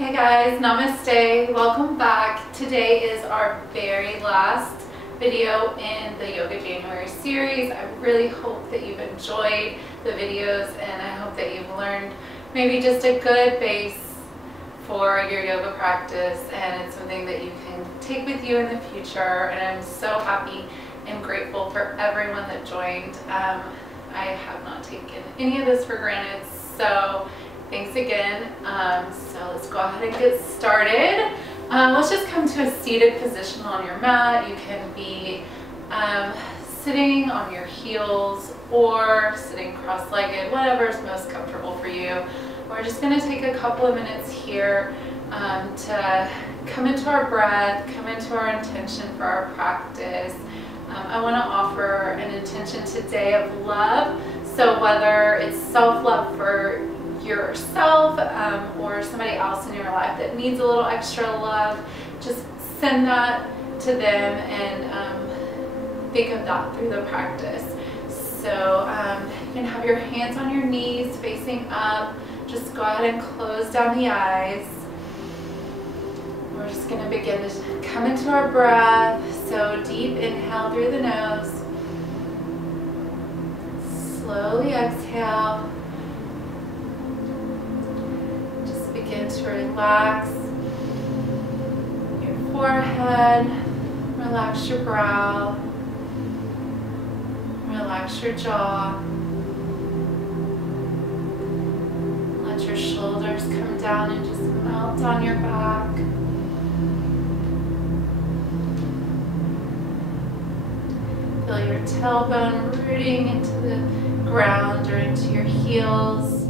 Hey guys, namaste, welcome back. Today is our very last video in the Yoga January series. I really hope that you've enjoyed the videos and I hope that you've learned maybe just a good base for your yoga practice, and it's something that you can take with you in the future. And I'm so happy and grateful for everyone that joined. I have not taken any of this for granted, so thanks again. So let's go ahead and get started. Let's just come to a seated position on your mat. You can be sitting on your heels or sitting cross-legged, whatever is most comfortable for you. We're just going to take a couple of minutes here to come into our breath, come into our intention for our practice. I want to offer an intention today of love. So whether it's self-love for yourself or somebody else in your life that needs a little extra love, just send that to them and think of that through the practice. So you can have your hands on your knees facing up. Just go ahead and close down the eyes. We're just going to begin to come into our breath. So deep inhale through the nose. Slowly exhale. Just begin to relax your forehead. Relax your brow. Relax your jaw. Let your shoulders come down and just melt on your back. Feel your tailbone rooting into the ground or into your heels.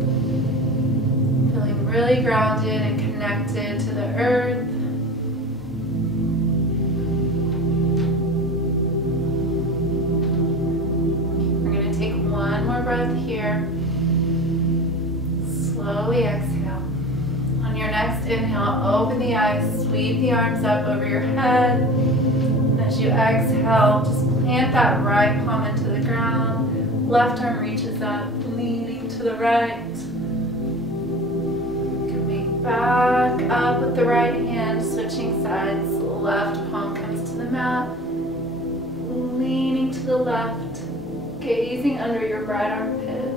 Feeling really grounded and connected to the earth. We're going to take one more breath here. Slowly exhale. On your next inhale, open the eyes, sweep the arms up over your head. And as you exhale, just plant that right palm into the ground. Left arm reaches up, leaning to the right. Coming back up with the right hand, switching sides. Left palm comes to the mat. Leaning to the left, gazing under your right armpit.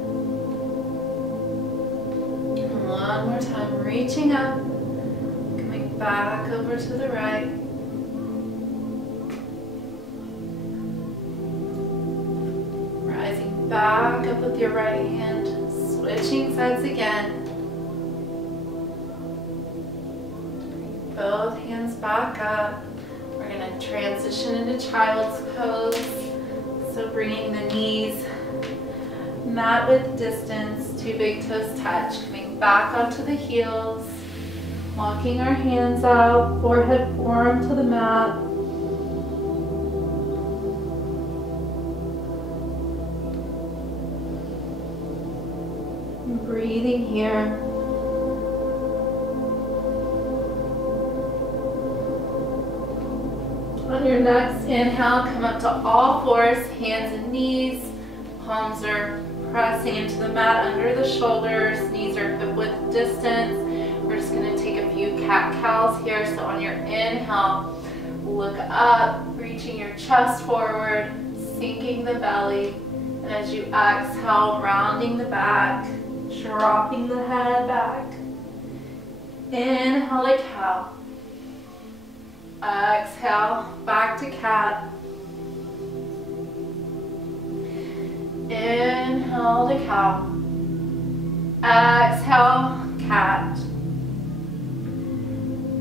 One more time, reaching up, coming back over to the right. Rising back up with your right hand, switching sides again. Bring both hands back up. We're going to transition into child's pose. So bringing the knees mat width distance, two big toes touch, coming back onto the heels, walking our hands out, forehead forearm to the mat. And breathing here. On your next inhale, come up to all fours, hands and knees, palms are pressing into the mat under the shoulders, knees are hip width distance. We're just going to take a few cat-cows here. So on your inhale, look up, reaching your chest forward, sinking the belly. And as you exhale, rounding the back, dropping the head back. Inhale to cow. Exhale, back to cat. Inhale to cow. Exhale, cat.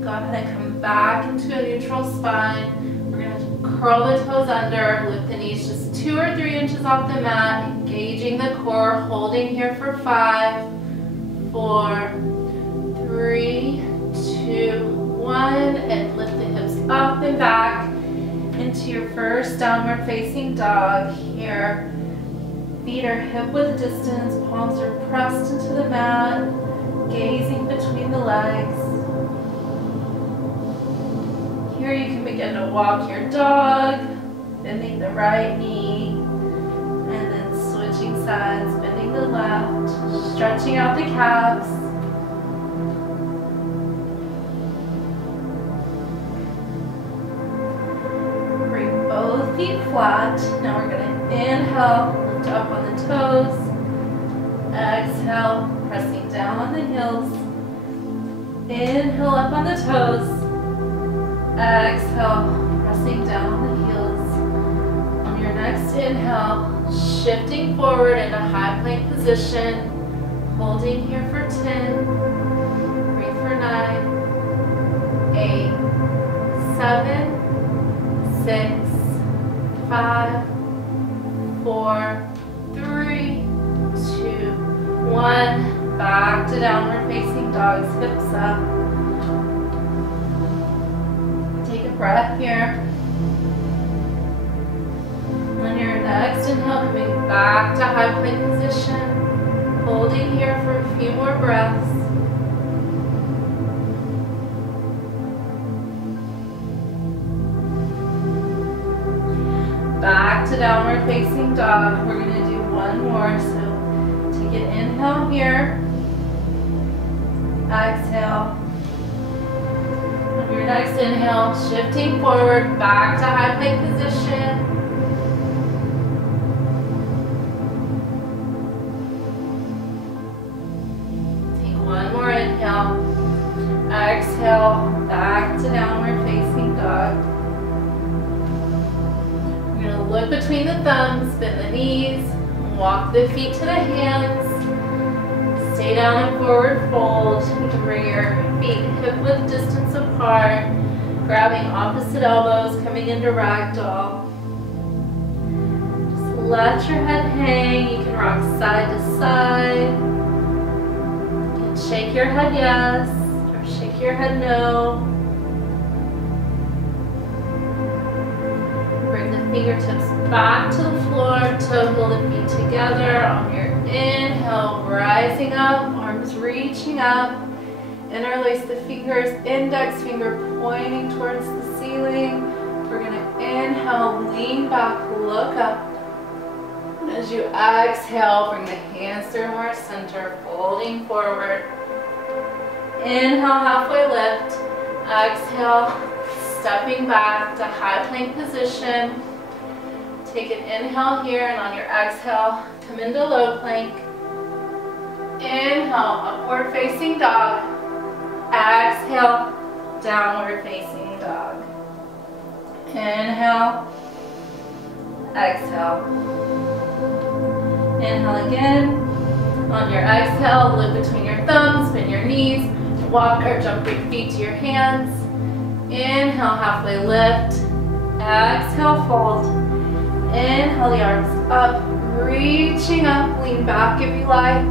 Go ahead and come back into a neutral spine. We're going to curl the toes under, lift the knees just 2 or 3 inches off the mat, engaging the core, holding here for 5, 4, 3, 2, 1, and lift the hips up and back into your first downward facing dog here. Feet are hip width distance, palms are pressed into the mat, gazing between the legs. Here you can begin to walk your dog, bending the right knee, and then switching sides, bending the left, stretching out the calves. feet flat. Now we're going to inhale, lift up on the toes. Exhale, pressing down on the heels. Inhale up on the toes. Exhale, pressing down on the heels. On your next inhale, shifting forward into high plank position. Holding here for 10. Breathe for 9, 8, 7, 6, 5, 4, 3, 2, 1. Back to downward facing dogs, hips up. Take a breath here. On your next inhale, coming back to high plank position. Holding here for a few more breaths. Back to downward facing dog. We're going to do one more. So take an inhale here. Exhale. On your next inhale, shifting forward, back to high plank position. Take one more inhale. Exhale, back to downward facing dog. We're going to look between the thumbs, bend the knees, walk the feet to the hands. Stay down and forward fold. You can bring your feet hip-width distance apart, grabbing opposite elbows, coming into ragdoll. Just let your head hang. You can rock side to side. You can shake your head yes, or shake your head no. Bring the fingertips back to the floor, toe heel the feet together. On your inhale, rising up, arms reaching up. Interlace the fingers, index finger pointing towards the ceiling. We're going to inhale, lean back, look up. And as you exhale, bring the hands through heart center, folding forward. Inhale, halfway lift. Exhale, stepping back to high plank position. Take an inhale here, and on your exhale, come into low plank. Inhale, upward facing dog. Exhale, downward facing dog. Inhale, exhale. Inhale again. On your exhale, look between your thumbs, bend your knees, walk or jump your feet to your hands. Inhale, halfway lift. Exhale, fold. Inhale, the arms up, reaching up, lean back if you like.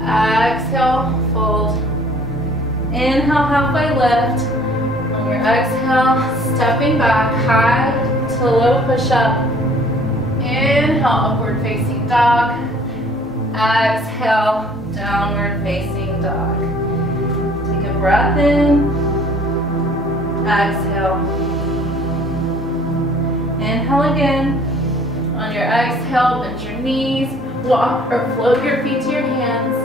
Exhale, fold. Inhale, halfway lift. On your exhale, stepping back, high to low push-up. Inhale, upward facing dog. Exhale, downward facing dog. Take a breath in. Exhale. Inhale again. On your exhale, bend your knees, walk or float your feet to your hands.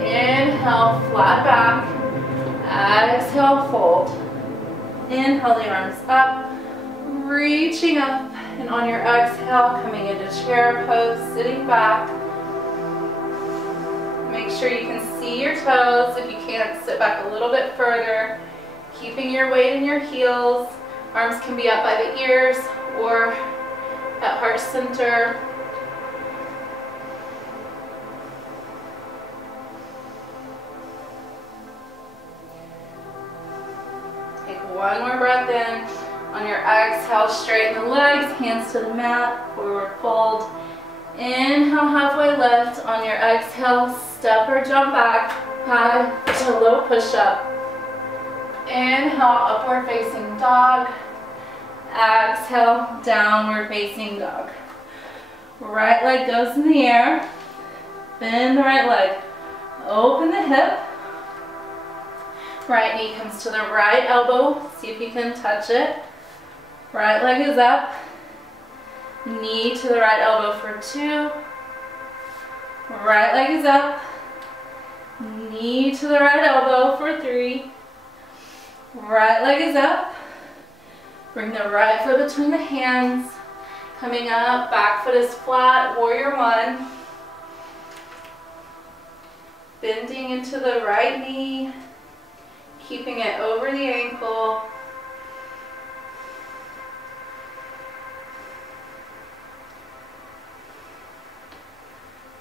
Inhale, flat back. Exhale, fold. Inhale, the arms up, reaching up. And on your exhale, coming into chair pose, sitting back. Make sure you can see your toes. If you can't, sit back a little bit further. Keeping your weight in your heels. Arms can be up by the ears or at heart center. Take one more breath in. On your exhale, straighten the legs, hands to the mat, forward fold. Inhale, halfway lift. On your exhale, step or jump back, high to low push-up. Inhale, upward facing dog. Exhale, downward facing dog. Right leg goes in the air. Bend the right leg. Open the hip. Right knee comes to the right elbow. See if you can touch it. Right leg is up. Knee to the right elbow for 2. Right leg is up. Knee to the right elbow for 3. Right leg is up. Bring the right foot between the hands. Coming up, back foot is flat, warrior one. Bending into the right knee, keeping it over the ankle.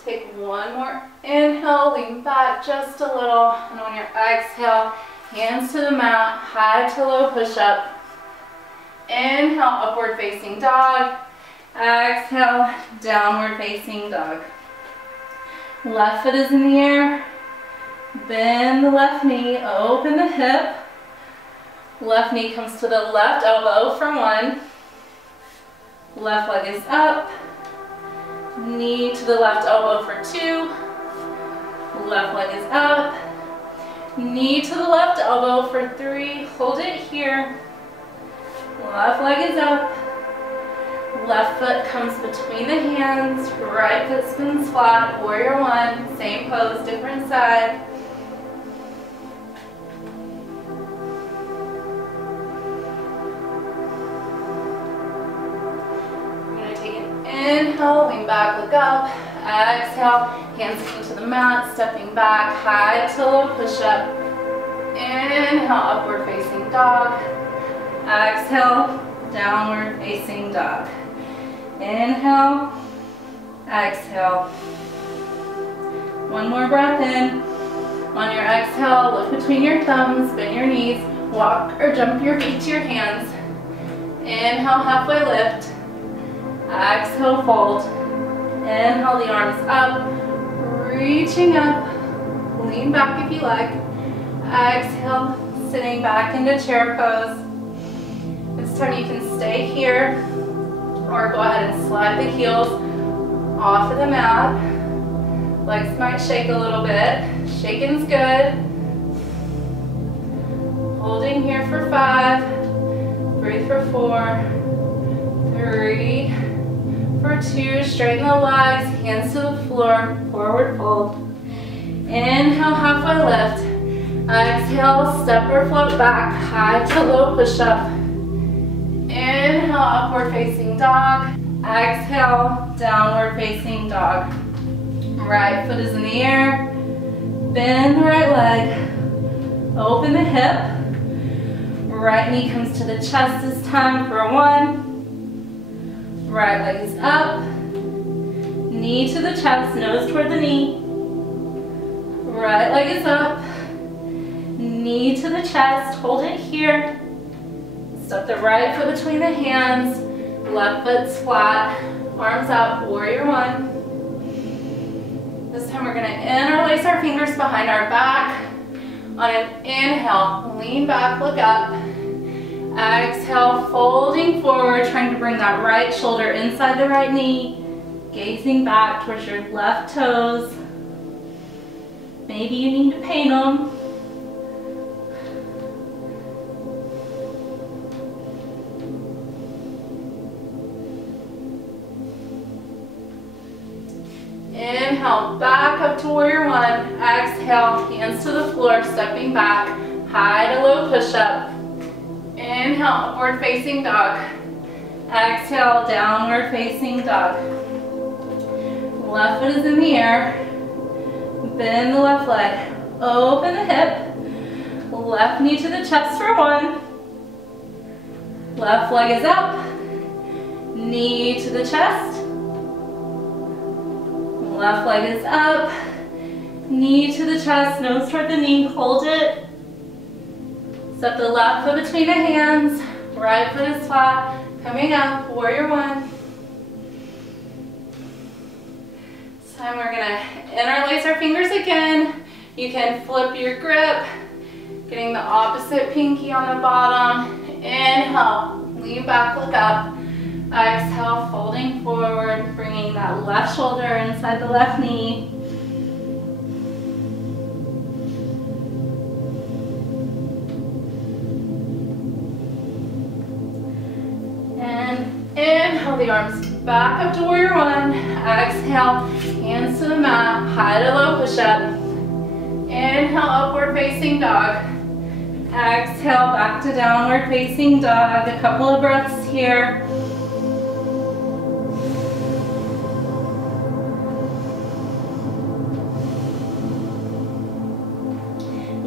Take one more inhale, lean back just a little, and on your exhale, hands to the mat, high to low push-up. Inhale, upward facing dog. Exhale, downward facing dog. Left foot is in the air. Bend the left knee, open the hip. Left knee comes to the left elbow for one. Left leg is up. Knee to the left elbow for two. Left leg is up. Knee to the left elbow for three. Hold it here. Left leg is up. Left foot comes between the hands. Right foot spins flat. Warrior one. Same pose, different side. Inhale, lean back, look up. Exhale, hands into the mat, stepping back, high to low push-up. Inhale, upward facing dog. Exhale, downward facing dog. Inhale, exhale. One more breath in. On your exhale, lift between your thumbs, bend your knees, walk or jump your feet to your hands. Inhale, halfway lift. Exhale, fold. Inhale, the arms up, reaching up. Lean back if you like. Exhale, sitting back into chair pose. This time you can stay here or go ahead and slide the heels off of the mat. Legs might shake a little bit. Shaking's good. Holding here for 5. Breathe for 4, 3, for 2, straighten the legs, hands to the floor, forward fold. Inhale, halfway lift. Exhale, step or float back, high to low push-up. Inhale, upward facing dog. Exhale, downward facing dog. Right foot is in the air. Bend the right leg. Open the hip. Right knee comes to the chest this time for 1. Right leg is up, knee to the chest, nose toward the knee. Right leg is up, knee to the chest, hold it here. Step the right foot between the hands, left foot's flat, arms up, warrior one. This time we're gonna interlace our fingers behind our back. On an inhale, lean back, look up. Exhale, folding forward, trying to bring that right shoulder inside the right knee, gazing back towards your left toes. Maybe you need to paint them. Inhale, back up to warrior one. Exhale, hands to the floor, stepping back, high to low push-up. Inhale, upward facing dog. Exhale, downward facing dog. Left foot is in the air. Bend the left leg. Open the hip. Left knee to the chest for 1. Left leg is up. Knee to the chest. Left leg is up. Knee to the chest, nose toward the knee. Hold it. Step the left foot between the hands, right foot is flat, coming up, warrior one. This time we're gonna interlace our fingers again. You can flip your grip, getting the opposite pinky on the bottom. Inhale, lean back, look up. Exhale, folding forward, bringing that left shoulder inside the left knee. Inhale the arms back up to warrior one. Exhale, hands to the mat, high to low push-up. Inhale, upward facing dog. Exhale, back to downward facing dog. A couple of breaths here.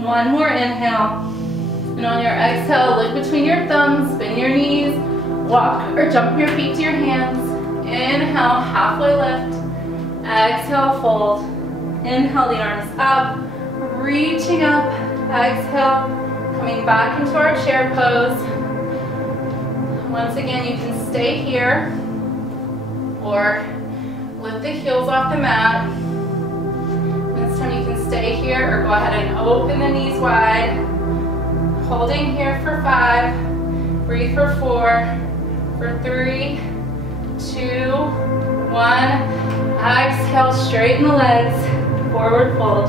One more inhale. And on your exhale, look between your thumbs, bend your knees, walk or jump your feet to your hands. Inhale, halfway lift. Exhale, fold. Inhale, the arms up, reaching up. Exhale, coming back into our chair pose. Once again, you can stay here or lift the heels off the mat. This time you can stay here or go ahead and open the knees wide. Holding here for 5, breathe for 4, for 3, 2, 1. Exhale, straighten the legs, forward fold.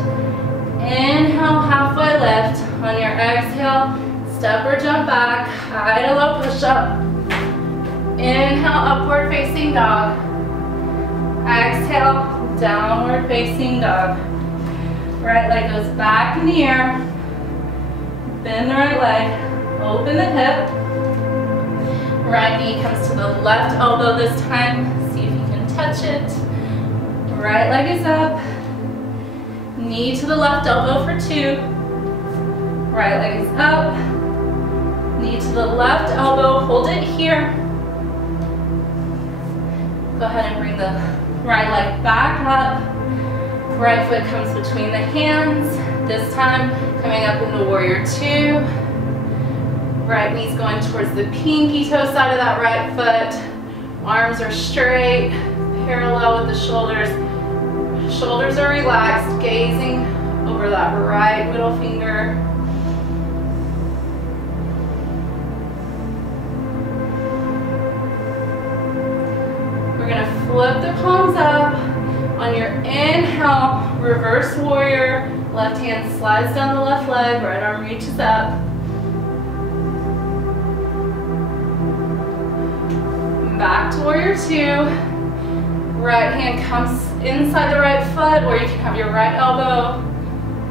Inhale, halfway lift. On your exhale, step or jump back, high to low push up. Inhale, upward facing dog. Exhale, downward facing dog. Right leg goes back in the air. Bend the right leg, open the hip. Right knee comes to the left elbow this time. See if you can touch it. Right leg is up. Knee to the left elbow for 2. Right leg is up. Knee to the left elbow, hold it here. Go ahead and bring the right leg back up. Right foot comes between the hands. This time, coming up into warrior 2. Right knee's going towards the pinky toe side of that right foot. Arms are straight, parallel with the shoulders. Shoulders are relaxed, gazing over that right middle finger. We're gonna flip the palms up. On your inhale, reverse warrior. Left hand slides down the left leg, right arm reaches up. Back to warrior 2. Right hand comes inside the right foot, or you can have your right elbow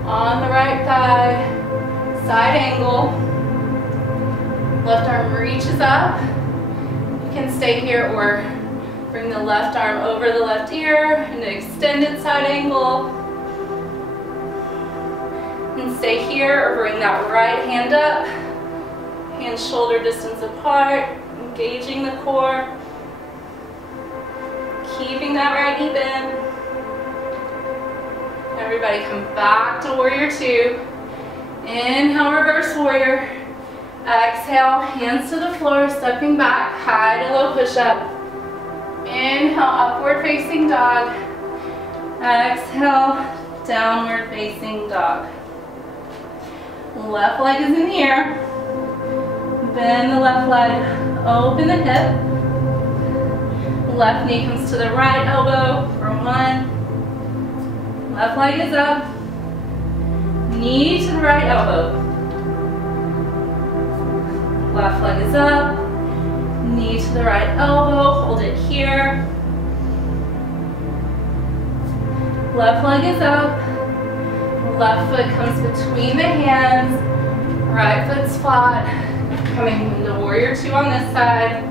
on the right thigh, side angle. Left arm reaches up. You can stay here or bring the left arm over the left ear, an extended side angle. And stay here or bring that right hand up, hands shoulder distance apart, engaging the core, keeping that right knee bent. Everybody come back to warrior 2. Inhale, reverse warrior. Exhale, hands to the floor, stepping back, high to low push up. Inhale, upward facing dog. Exhale, downward facing dog. Left leg is in the air. Bend the left leg, open the hip. Left knee comes to the right elbow for 1. Left leg is up. Knee to the right elbow. Left leg is up. Knee to the right elbow, hold it here. Left leg is up. Left foot comes between the hands. Right foot's flat. Coming into warrior 2 on this side.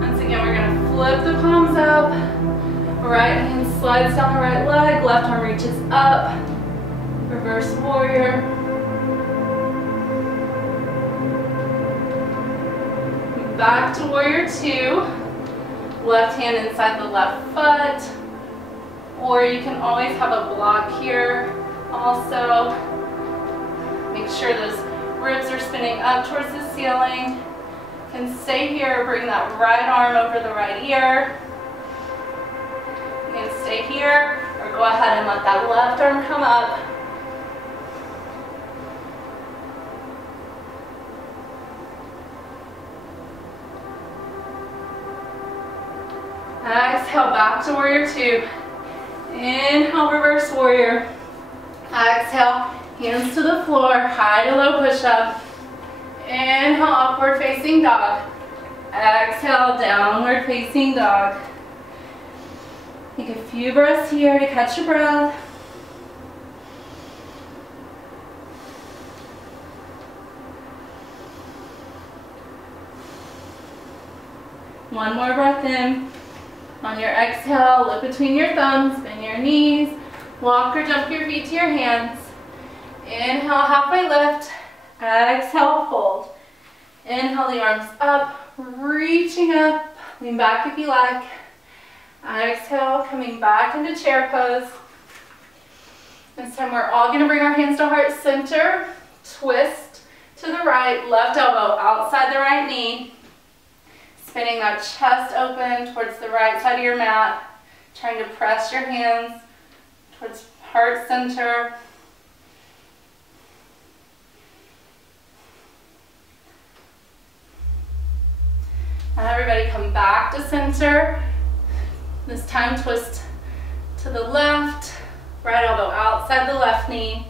Once again, we're going to flip the palms up. Right hand slides down the right leg. Left arm reaches up. Reverse warrior. Back to warrior 2. Left hand inside the left foot. Or you can always have a block here also. Make sure those ribs are spinning up towards the ceiling. You can stay here, bring that right arm over the right ear. You can stay here or go ahead and let that left arm come up. Exhale, back to warrior 2. Inhale, reverse warrior. Exhale, hands to the floor, high to low push up. Inhale, upward facing dog. Exhale, downward facing dog. Take a few breaths here to catch your breath. One more breath in. On your exhale, look between your thumbs, bend your knees, walk or jump your feet to your hands. Inhale, halfway lift. Exhale, fold. Inhale the arms up, reaching up. Lean back if you like. Exhale, coming back into chair pose. This time we're all going to bring our hands to heart center. Twist to the right, left elbow outside the right knee. Spinning that chest open towards the right side of your mat. Trying to press your hands towards heart center. Now everybody come back to center. This time twist to the left, right elbow outside the left knee.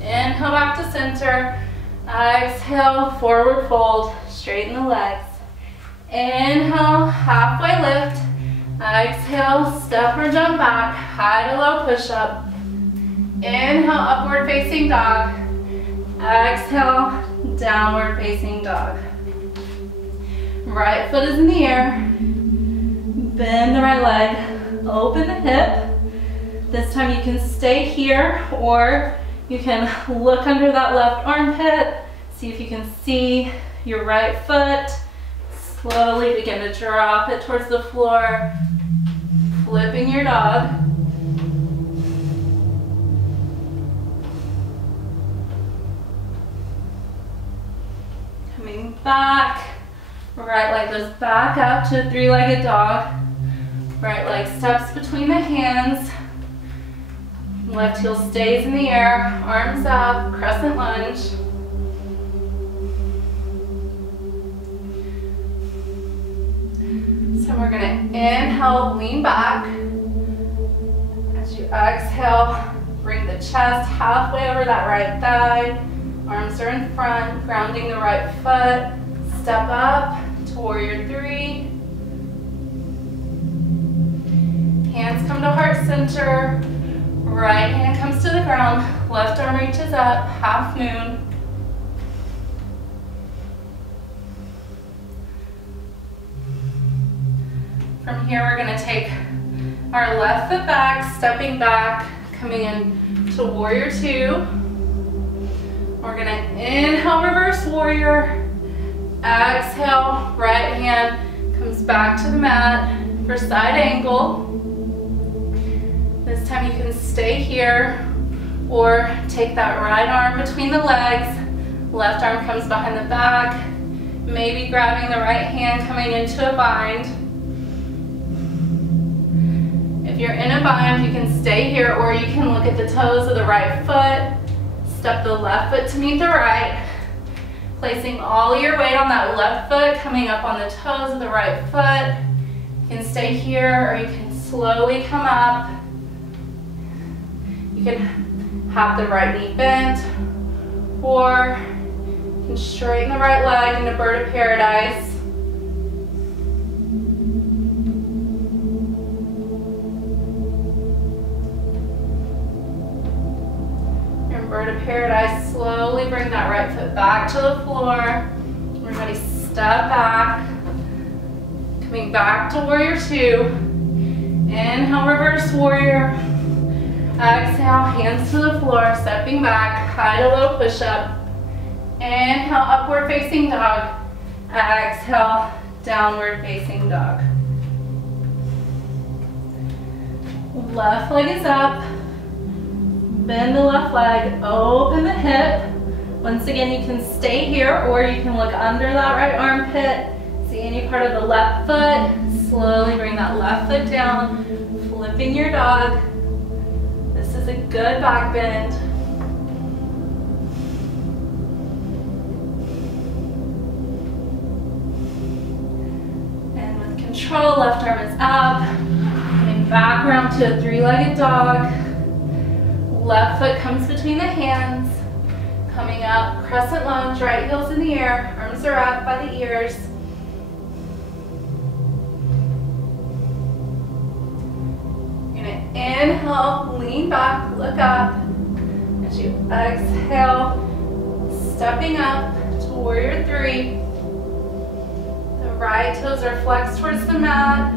Inhale back to center. Exhale, forward fold, straighten the legs. Inhale, halfway lift. Exhale, step or jump back, high to low push-up. Inhale, upward facing dog. Exhale, downward facing dog. Right foot is in the air. Bend the right leg, open the hip. This time you can stay here or you can look under that left armpit. See if you can see your right foot. Slowly begin to drop it towards the floor. Flipping your dog. Coming back. Right leg goes back up to a three-legged dog. Right leg steps between the hands. Left heel stays in the air. Arms up. Crescent lunge. So we're going to inhale, lean back. As you exhale, bring the chest halfway over that right thigh. Arms are in front, grounding the right foot. Step up to warrior three. Hands come to heart center. Right hand comes to the ground. Left arm reaches up, half moon. From here, we're going to take our left foot back, stepping back, coming in to warrior two. We're going to inhale, reverse warrior. Exhale, right hand comes back to the mat for side angle. This time you can stay here or take that right arm between the legs. Left arm comes behind the back. Maybe grabbing the right hand coming into a bind. If you're in a bind, you can stay here or you can look at the toes of the right foot. Step the left foot to meet the right. Placing all your weight on that left foot, coming up on the toes of the right foot. You can stay here or you can slowly come up. You can have the right knee bent or you can straighten the right leg into bird of paradise. Bird of paradise, slowly bring that right foot back to the floor. Everybody step back. Coming back to warrior two. Inhale, reverse warrior. Exhale, hands to the floor, stepping back, high to low push-up. Inhale, upward facing dog. Exhale, downward facing dog. Left leg is up. Bend the left leg, open the hip. Once again, you can stay here or you can look under that right armpit. See any part of the left foot. Slowly bring that left foot down, flipping your dog. This is a good back bend. And with control, left arm is up. Coming back around to a three-legged dog. Left foot comes between the hands. Coming up, crescent lunge, right heels in the air, arms are up by the ears. You're gonna inhale, lean back, look up. As you exhale, stepping up to warrior three. The right toes are flexed towards the mat.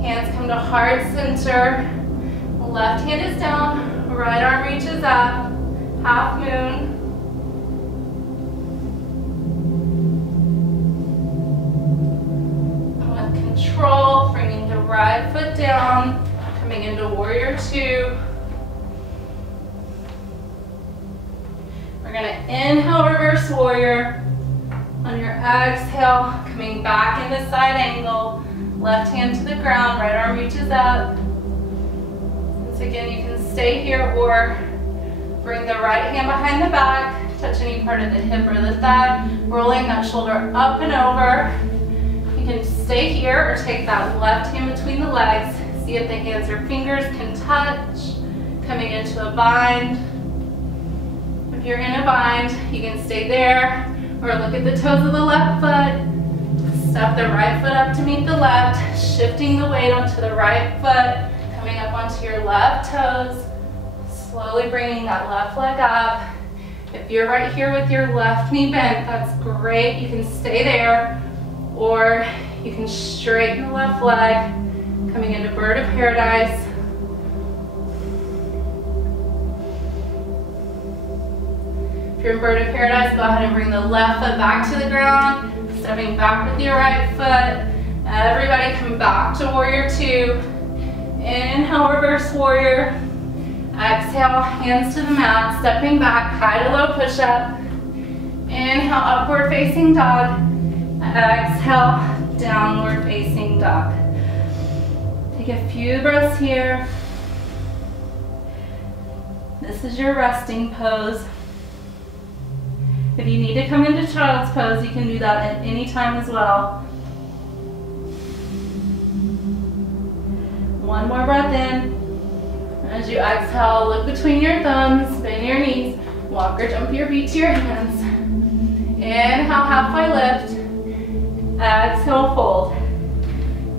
Hands come to heart center. Left hand is down, right arm reaches up, half moon. And with control, bringing the right foot down, coming into warrior two. We're gonna inhale, reverse warrior. On your exhale, coming back into side angle. Left hand to the ground, right arm reaches up. Once again, you can stay here or bring the right hand behind the back, touch any part of the hip or the thigh, rolling that shoulder up and over. You can stay here or take that left hand between the legs. See if the hands or fingers can touch. Coming into a bind. If you're in a bind, you can stay there or look at the toes of the left foot. Step the right foot up to meet the left, shifting the weight onto the right foot, coming up onto your left toes, slowly bringing that left leg up. If you're right here with your left knee bent, that's great. You can stay there, or you can straighten the left leg, coming into bird of paradise. If you're in bird of paradise, go ahead and bring the left foot back to the ground. Stepping back with your right foot. Everybody come back to warrior two. Inhale, reverse warrior. Exhale, hands to the mat. Stepping back, high to low push-up. Inhale, upward facing dog. Exhale, downward facing dog. Take a few breaths here. This is your resting pose. If you need to come into child's pose, you can do that at any time as well. One more breath in. As you exhale, look between your thumbs, bend your knees, walk or jump your feet to your hands. Inhale, halfway lift. Exhale, fold.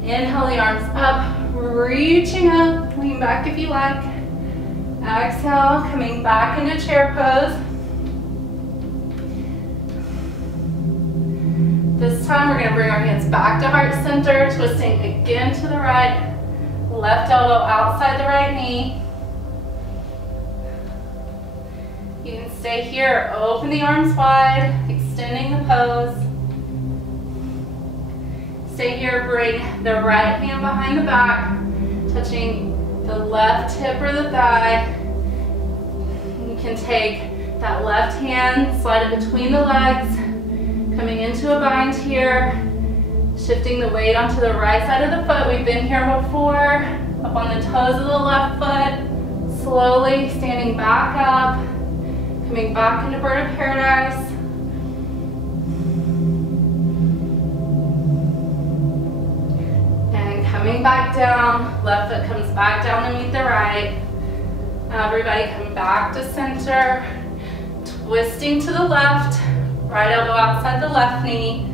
Inhale, the arms up, reaching up, lean back if you like. Exhale, coming back into chair pose. This time we're going to bring our hands back to heart center, twisting again to the right. Left elbow outside the right knee. You can stay here, open the arms wide, extending the pose. Stay here, bring the right hand behind the back, touching the left hip or the thigh. You can take that left hand, slide it between the legs, coming into a bind here, shifting the weight onto the right side of the foot. We've been here before, up on the toes of the left foot, slowly standing back up, coming back into bird of paradise. And coming back down, left foot comes back down to meet the right. Everybody come back to center, twisting to the left, right elbow outside the left knee.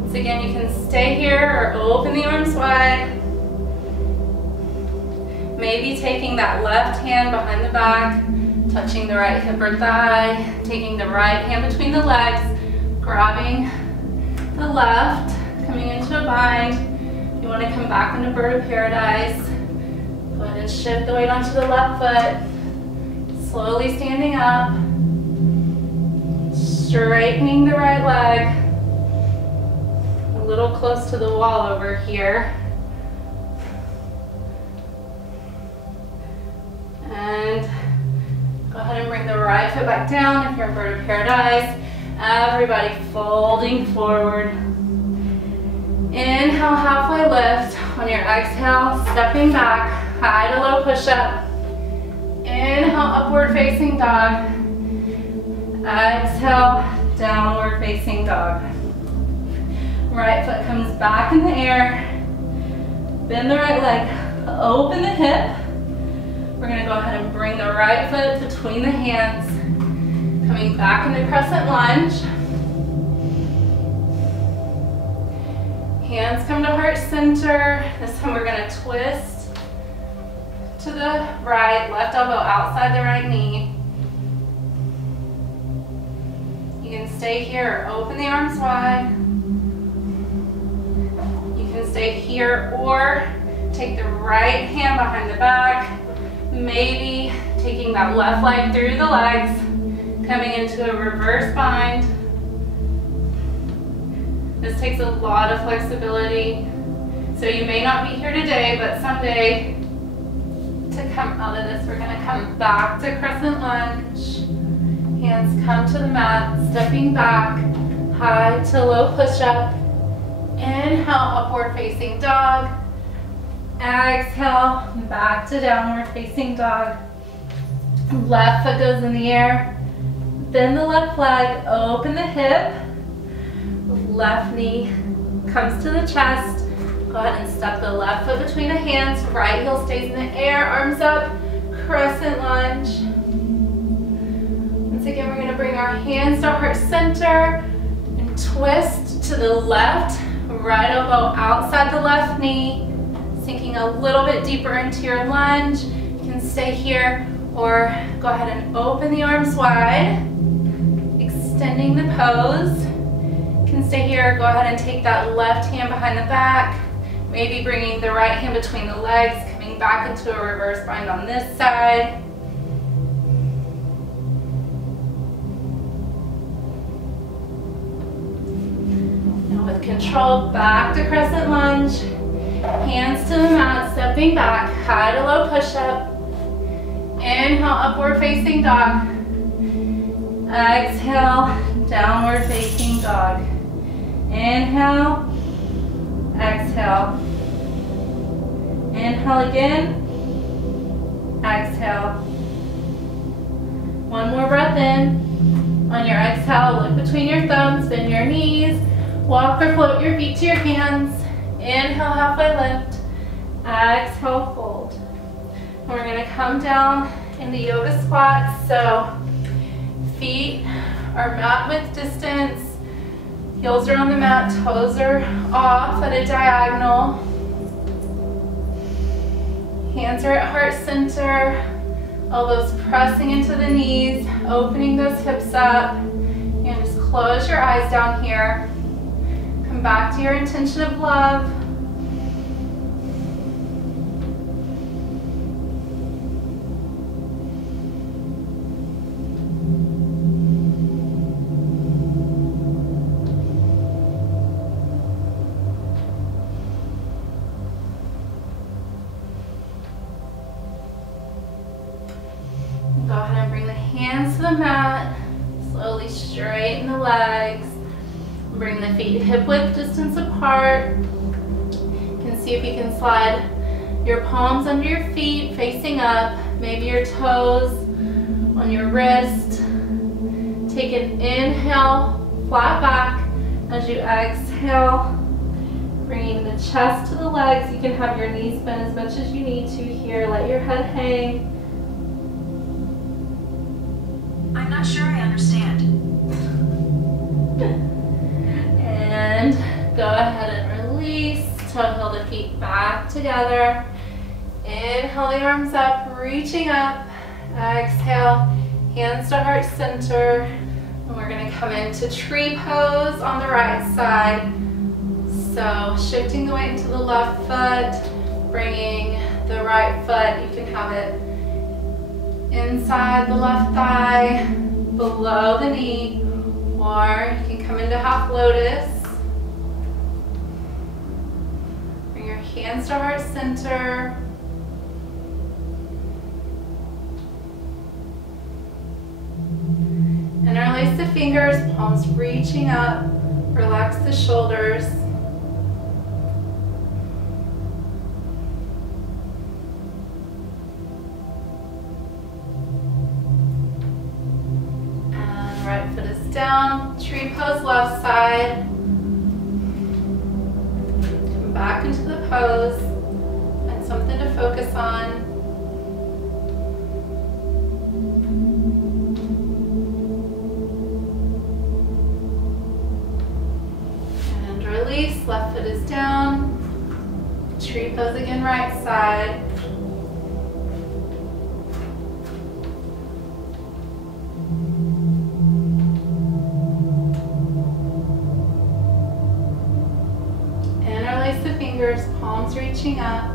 Once again, you can stay here or open the arms wide. Maybe taking that left hand behind the back, touching the right hip or thigh, taking the right hand between the legs, grabbing the left, coming into a bind. If you want to come back into bird of paradise, go ahead and shift the weight onto the left foot. Slowly standing up, straightening the right leg, a little close to the wall over here. And go ahead and bring the right foot back down if you're in bird of paradise. Everybody folding forward. Inhale, halfway lift. On your exhale, stepping back, high to low push-up. Inhale, upward facing dog. Exhale, downward facing dog. Right foot comes back in the air. Bend the right leg, open the hip. We're gonna go ahead and bring the right foot between the hands. Coming back into crescent lunge. Hands come to heart center. This time we're gonna twist to the right, left elbow outside the right knee. You can stay here or open the arms wide. You can stay here or take the right hand behind the back, maybe taking that left leg through the legs, coming into a reverse bind. This takes a lot of flexibility. So you may not be here today, but someday to come out of this, we're gonna come back to crescent lunge. Hands come to the mat, stepping back, high to low push-up. Inhale, upward facing dog. Exhale, back to downward facing dog. Left foot goes in the air. Bend the left leg, open the hip. Left knee comes to the chest. Go ahead and step the left foot between the hands. Right heel stays in the air, arms up, crescent lunge. Once again, we're going to bring our hands to heart center and twist to the left. Right elbow outside the left knee. Sinking a little bit deeper into your lunge. You can stay here or go ahead and open the arms wide. Extending the pose. You can stay here, go ahead and take that left hand behind the back, maybe bringing the right hand between the legs, coming back into a reverse bind on this side. Now with control, back to crescent lunge, hands to the mat, stepping back, high to low push-up. Inhale, upward facing dog. Exhale, downward facing dog. Inhale, exhale. Inhale again, exhale. One more breath in. On your exhale, look between your thumbs, bend your knees, walk or float your feet to your hands. Inhale, halfway lift. Exhale, fold. And we're gonna come down in the yoga squat. So feet are mat width distance. Heels are on the mat, toes are off at a diagonal. Hands are at heart center. Elbows pressing into the knees, opening those hips up. And just close your eyes down here. Come back to your intention of love. Go ahead and bring the hands to the mat. Slowly straighten the legs. Bring the feet hip width distance apart. You can see if you can slide your palms under your feet facing up. Maybe your toes on your wrist. Take an inhale, flat back. As you exhale, bringing the chest to the legs. You can have your knees bend as much as you need to here. Let your head hang. I'm not sure I understand. And go ahead and release. Toe heel the feet back together. Inhale the arms up, reaching up. Exhale, hands to heart center. And we're going to come into tree pose on the right side. So shifting the weight into the left foot, bringing the right foot. You can have it inside the left thigh, below the knee, or you can come into half lotus. Bring your hands to heart center. Interlace the fingers, palms reaching up. Relax the shoulders. And right foot is down. Tree pose left side. the pose and something to focus on. And release, left foot is down. Tree pose again, right side. Interlace the fingers, palms reaching up.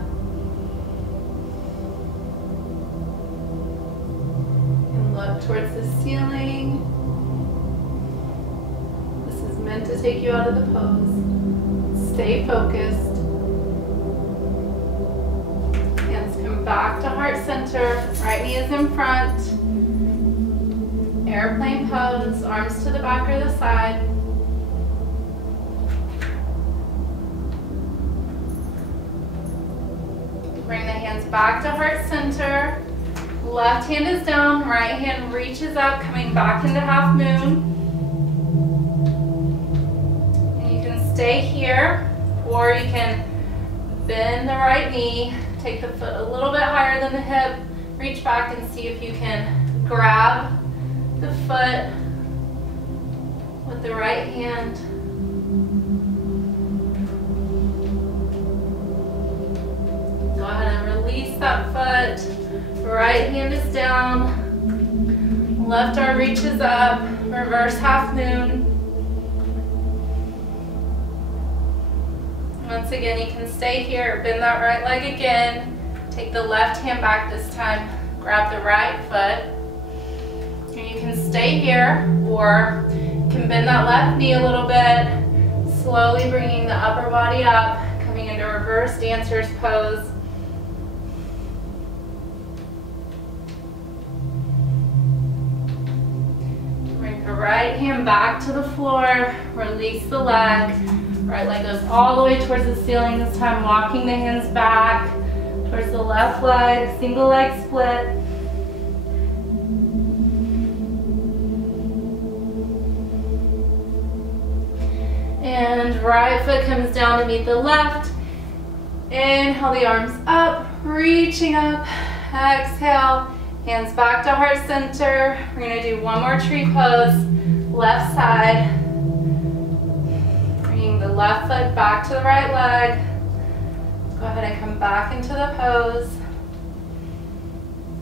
And look towards the ceiling. This is meant to take you out of the pose. Stay focused. Hands come back to heart center. Right knee is in front. Airplane pose, arms to the back or the side. Bring the hands back to heart center. Left hand is down, right hand reaches up, coming back into half moon. And you can stay here, or you can bend the right knee, take the foot a little bit higher than the hip, reach back and see if you can grab the foot with the right hand. Go ahead and release that foot. Right hand is down. Left arm reaches up. Reverse half moon. Once again, you can stay here. Bend that right leg again. Take the left hand back this time. Grab the right foot. And you can stay here, or you can bend that left knee a little bit. Slowly bringing the upper body up. Coming into reverse dancer's pose. Right hand back to the floor, release the leg. Right leg goes all the way towards the ceiling this time, walking the hands back towards the left leg, single leg split. And right foot comes down to meet the left. Inhale the arms up, reaching up. Exhale. Hands back to heart center. We're going to do one more tree pose. Left side. Bringing the left foot back to the right leg. Go ahead and come back into the pose.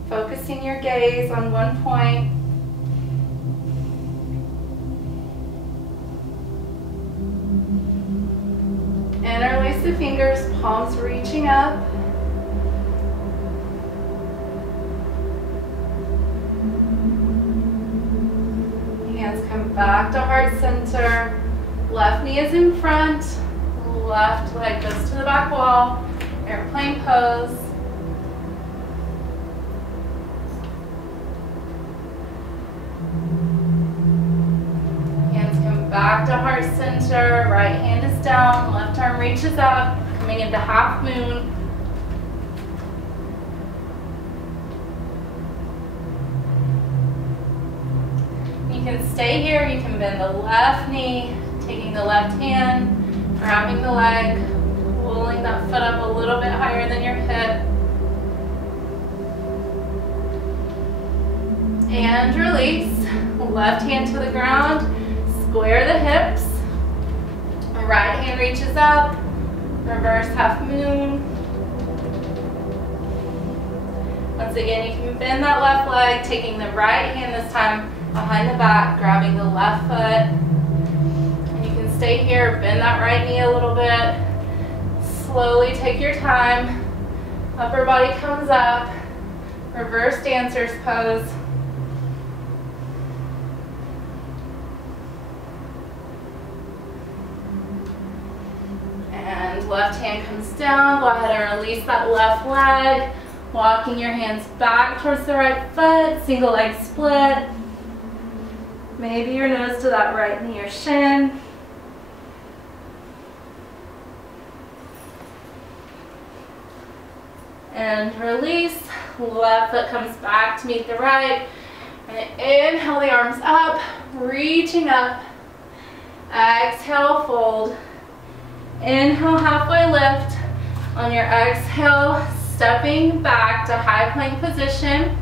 Focusing your gaze on one point. Interlace the fingers, palms reaching up. Hands come back to heart center. Left knee is in front. Left leg goes to the back wall. Airplane pose. Hands come back to heart center. Right hand is down. Left arm reaches up. Coming into half moon. You can stay here, you can bend the left knee, taking the left hand, grabbing the leg, pulling that foot up a little bit higher than your hip. And release. Left hand to the ground, square the hips. Right hand reaches up, reverse half moon. Once again, you can bend that left leg, taking the right hand this time behind the back, grabbing the left foot. And you can stay here, bend that right knee a little bit. Slowly take your time. Upper body comes up. Reverse dancer's pose. And left hand comes down. Go ahead and release that left leg. Walking your hands back towards the right foot. Single leg split. Maybe your nose to that right knee or shin. And release. Left foot comes back to meet the right. And inhale the arms up, reaching up. Exhale, fold. Inhale, halfway lift. On your exhale, stepping back to high plank position.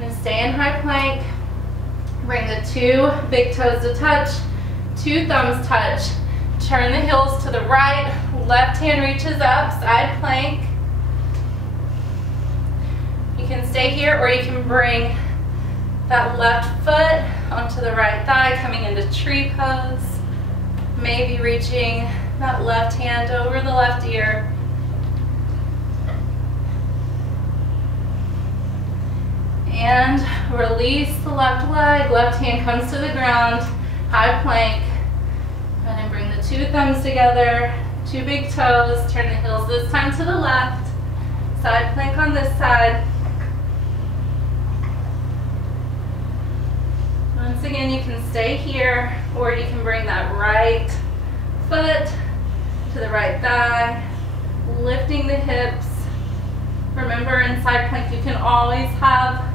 And stay in high plank. Bring the 2 big toes to touch, 2 thumbs touch. Turn the heels to the right, left hand reaches up, side plank. You can stay here or you can bring that left foot onto the right thigh, coming into tree pose. Maybe reaching that left hand over the left ear. And release the left leg, left hand comes to the ground, high plank. And then bring the 2 thumbs together, 2 big toes, turn the heels this time to the left, side plank on this side. Once again, you can stay here, or you can bring that right foot to the right thigh, lifting the hips. Remember, in side plank, you can always have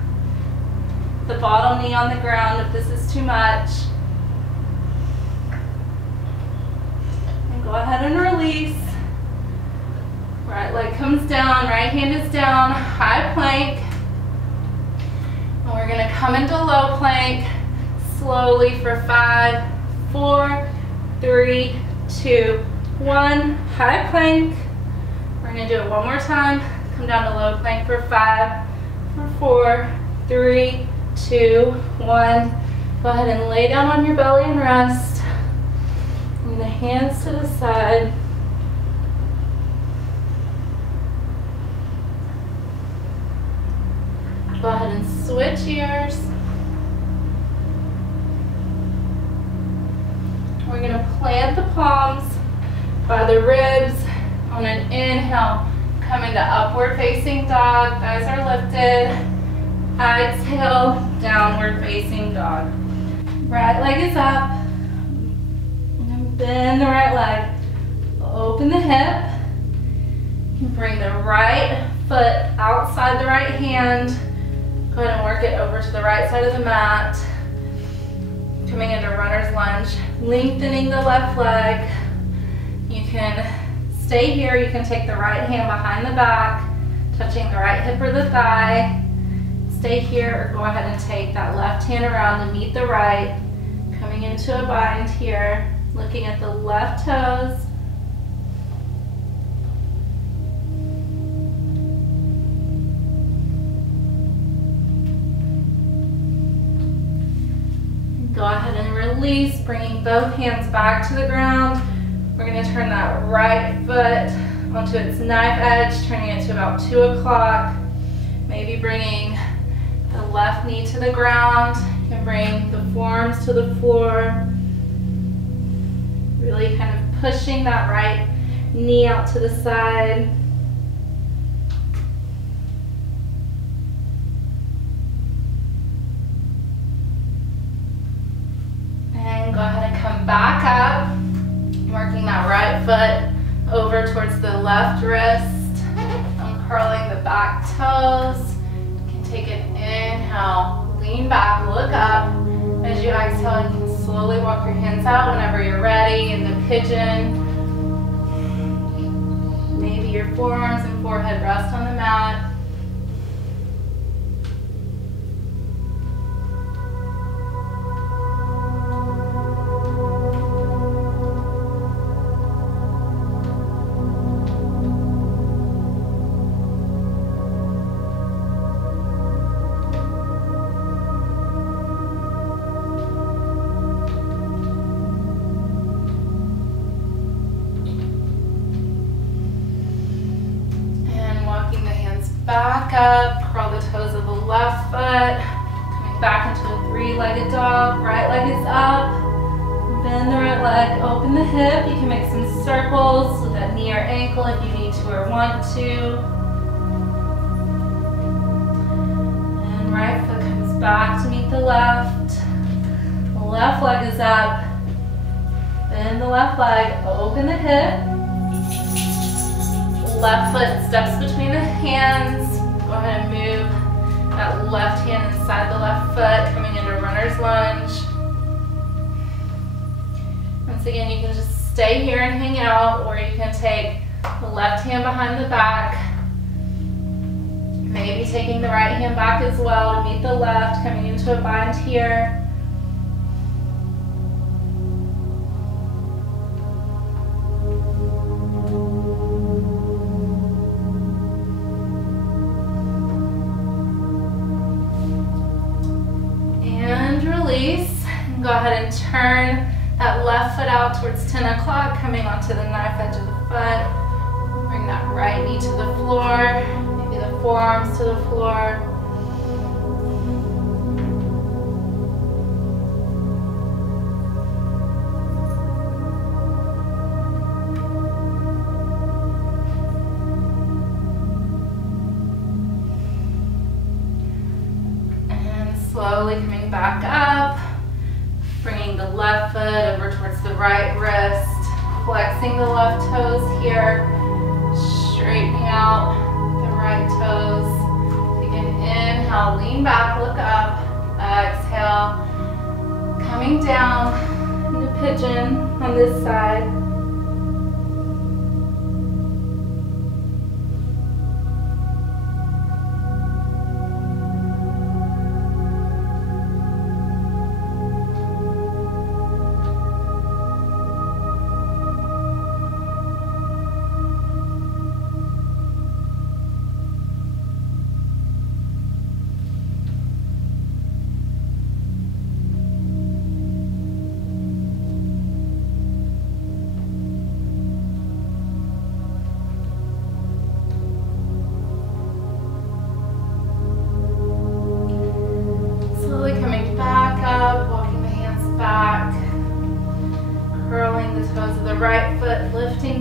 the bottom knee on the ground if this is too much. And go ahead and release. Right leg comes down, right hand is down, high plank. And we're gonna come into low plank slowly for 5, 4, 3, 2, 1. High plank. We're gonna do it one more time. Come down to low plank for 5, for 4, 3, 2, 1. Go ahead and lay down on your belly and rest. Bring the hands to the side. Go ahead and switch ears. We're going to plant the palms by the ribs. On an inhale, come into upward facing dog. Thighs are lifted. Exhale, downward facing dog. Right leg is up. And bend the right leg. Open the hip. Bring the right foot outside the right hand. Go ahead and work it over to the right side of the mat. Coming into runner's lunge. Lengthening the left leg. You can stay here. You can take the right hand behind the back, touching the right hip or the thigh. Stay here, or go ahead and take that left hand around to meet the right. Coming into a bind here, looking at the left toes. Go ahead and release, bringing both hands back to the ground. We're going to turn that right foot onto its knife edge, turning it to about 2 o'clock. Maybe bringing the left knee to the ground. You can bring the forearms to the floor. Really kind of pushing that right knee out to the side. And go ahead and come back up, working that right foot over towards the left wrist. Uncurling the back toes. Take an inhale, lean back, look up. As you exhale, you can slowly walk your hands out whenever you're ready in the pigeon. Maybe your forearms and forehead rest on the mat. Back up, curl the toes of the left foot, coming back into a 3-legged dog. Right leg is up, bend the right leg, open the hip. You can make some circles with that knee or ankle if you need to or want to. And right foot comes back to meet the left. Left leg is up, bend the left leg, open the hip. Left foot steps between the hands. Go ahead and move that left hand inside the left foot, coming into runner's lunge. Once again, you can just stay here and hang out, or you can take The left hand behind the back. Maybe taking the right hand back as well to meet the left, coming into a bind here. And release. And go ahead and turn that left foot out towards 10 o'clock, coming onto the knife edge of the foot. Bring that right knee to the floor. The forearms to the floor. And slowly coming back up, bringing the left foot over towards the right wrist, flexing the left toes here, straightening out right toes. Take an inhale, lean back, look up. Exhale, coming down into pigeon on this side.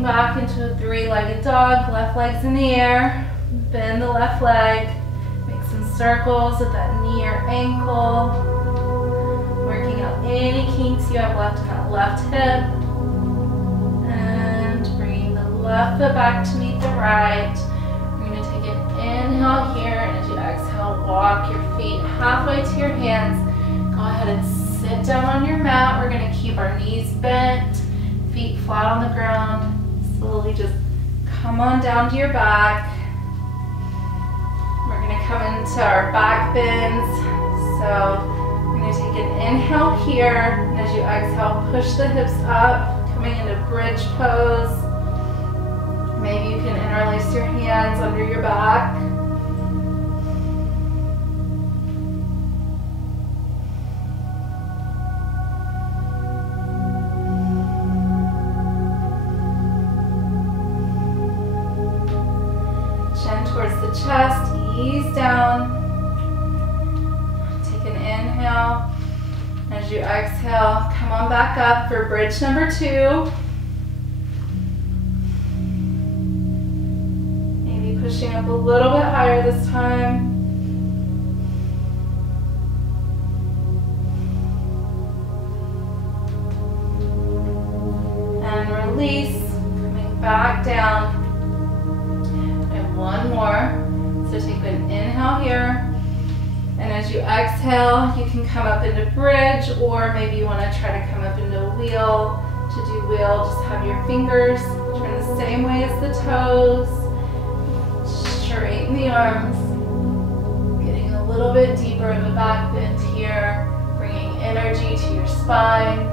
Back into a three-legged dog, left leg's in the air, bend the left leg, make some circles with that knee or ankle, working out any kinks you have left in that left hip, and bringing the left foot back to meet the right. We're going to take an inhale here, and as you exhale, walk your feet halfway to your hands. Go ahead and sit down on your mat. We're going to keep our knees bent, feet flat on the ground. Slowly just come on down to your back. We're going to come into our back bends. So we're going to take an inhale here, and as you exhale, push the hips up, coming into bridge pose. Maybe you can interlace your hands under your back. Towards the chest, ease down. Take an inhale. As you exhale, come on back up for bridge number 2. Maybe pushing up a little bit higher this time. And release, coming back down. One more. So take an inhale here. And as you exhale, you can come up into bridge, or maybe you want to try to come up into wheel. To do wheel, just have your fingers turn the same way as the toes. Straighten the arms. Getting a little bit deeper of a back bend here. Bringing energy to your spine.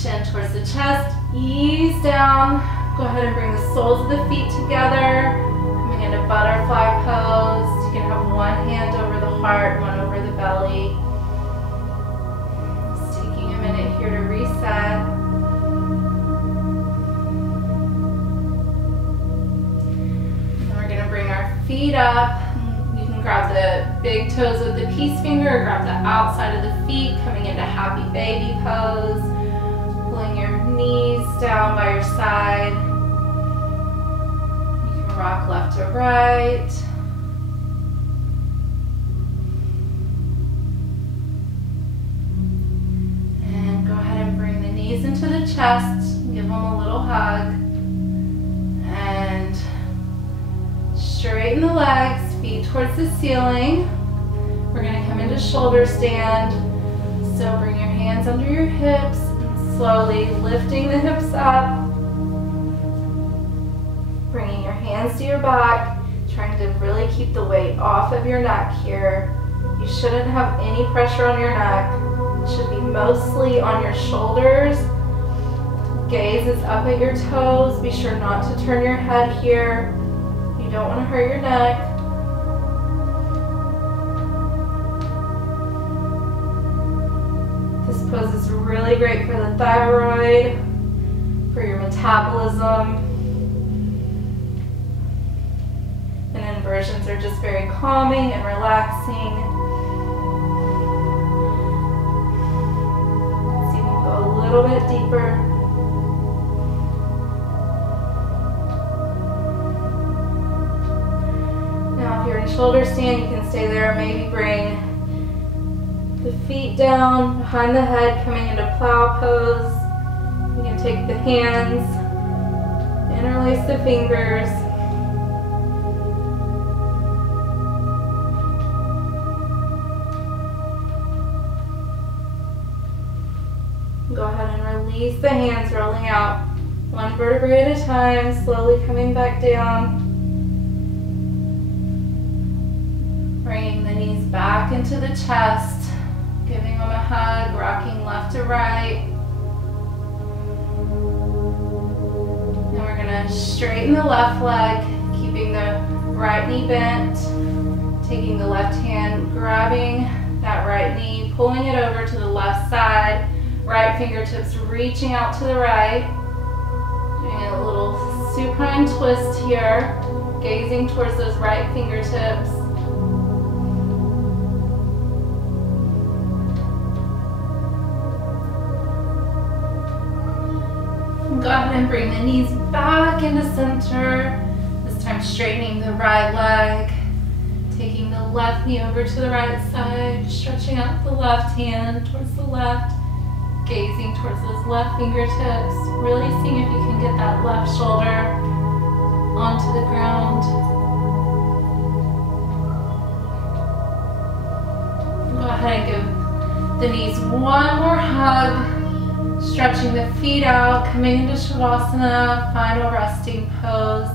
Chin towards the chest, ease down. Go ahead and bring the soles of the feet together, coming into butterfly pose. You can have one hand over the heart, one over the belly. Just taking a minute here to reset. And we're going to bring our feet up. You can grab the big toes with the peace finger, or grab the outside of the feet, coming into happy baby pose. Pulling your knees down by your side. You can rock left to right. And go ahead and bring the knees into the chest. Give them a little hug. And straighten the legs. feet towards the ceiling. We're going to come into shoulder stand. So bring your hands under your hips and slowly lifting the hips up. Bringing your hands to your back, trying to really keep the weight off of your neck here. You shouldn't have any pressure on your neck. It should be mostly on your shoulders. Gaze is up at your toes. Be sure not to turn your head here. You don't want to hurt your neck. This pose is really great for the thyroid, for your metabolism. And inversions are just very calming and relaxing. So you can go a little bit deeper. Now if you're in shoulder stand, you can stay there. Maybe bring the feet down behind the head, coming into plow pose. You can take the hands, interlace the fingers. Go ahead and release the hands, rolling out one vertebrae at a time, slowly coming back down. Bringing the knees back into the chest, giving them a hug, rocking left to right. Then we're going to straighten the left leg, keeping the right knee bent, taking the left hand, grabbing that right knee, pulling it over to the left side. Right fingertips reaching out to the right. Doing a little supine twist here. Gazing towards those right fingertips. Go ahead and bring the knees back into center. This time straightening the right leg. Taking the left knee over to the right side. Stretching out the left hand towards the left. Gazing towards those left fingertips, really seeing if you can get that left shoulder onto the ground. Go ahead and give the knees one more hug, stretching the feet out, coming into Savasana, final resting pose.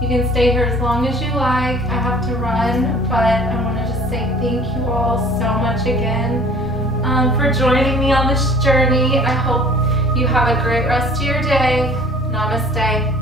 You can stay here as long as you like. I have to run, but I want to just say thank you all so much again for joining me on this journey. I hope you have a great rest of your day. Namaste.